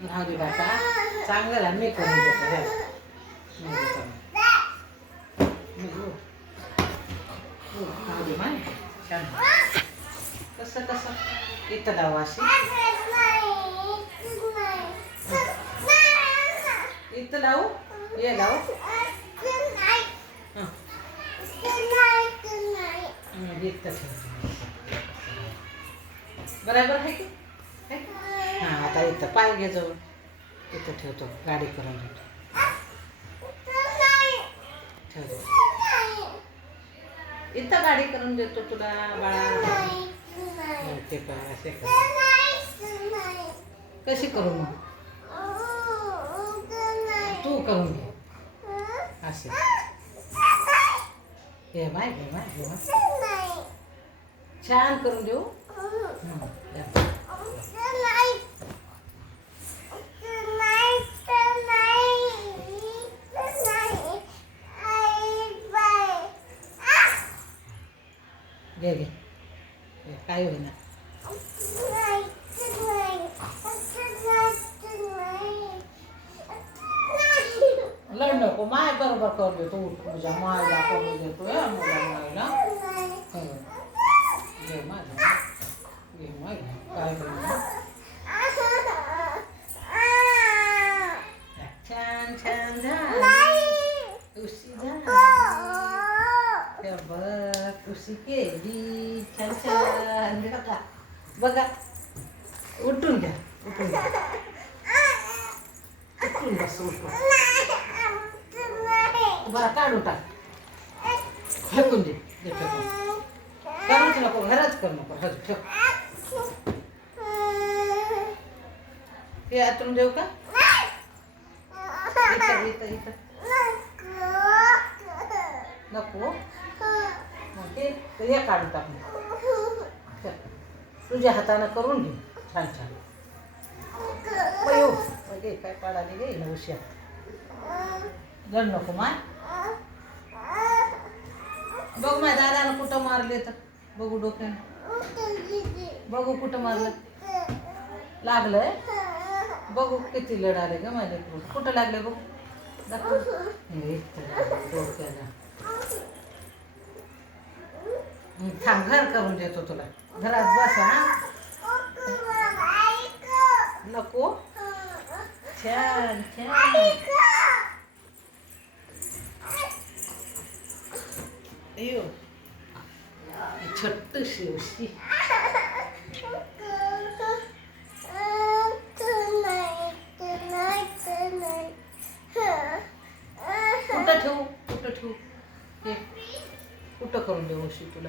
राहू दे बाबा, चांगलं झालं मी करून देतो हे. मी देतो. मी हो. हो, राहू दे माय. छान. कसं कसं इथं लावू अशी इथं लावू ये लावू हं. इथं ठेव. बरोबर आहे की हां आता इथं पाय घे जवळ इथं ठेवतो गाडी करून देतो ठेवतो इथं गाडी करून देतो तुला बाळा ते काय असे कर कशी करू मग तू करून घे असे हे बाय हे बाय हे बाय छान करून देऊ घे घे काय होईना लढ नको माय बरोबर करू देतो तुझ्या मायला करू देतो या मुला मायला घे माझ्या घे माय काय होईना छान छान झाली उशी झाली बघ उशी केली छान छान बघा बघा उठून घ्या उठून घ्या उठून बस उठून बरं काढून टाक फेकून दे फेकून करूच नको घराच करू नको हज ठेव हे आतून देऊ का इथं इथं इथं नको मग ते हे काढून टाक तुझ्या हातानं करून घे छान छान म्हणजे काय पाडाली गे ना उश्या जड नको माय बघ माझ्या दादानं कुठं मारले तर बघू डोक्यानं बघू कुठं मारलं लागलंय बघू किती लढाले ग माझ्या कुठं लागले बघू दाखव डोक्याला थांब घर करून देतो तुला घरात बस हा नको छान छान अयो छोटीशी उशी कुठं ठेवू हे कुठं करून देऊ उशी तुला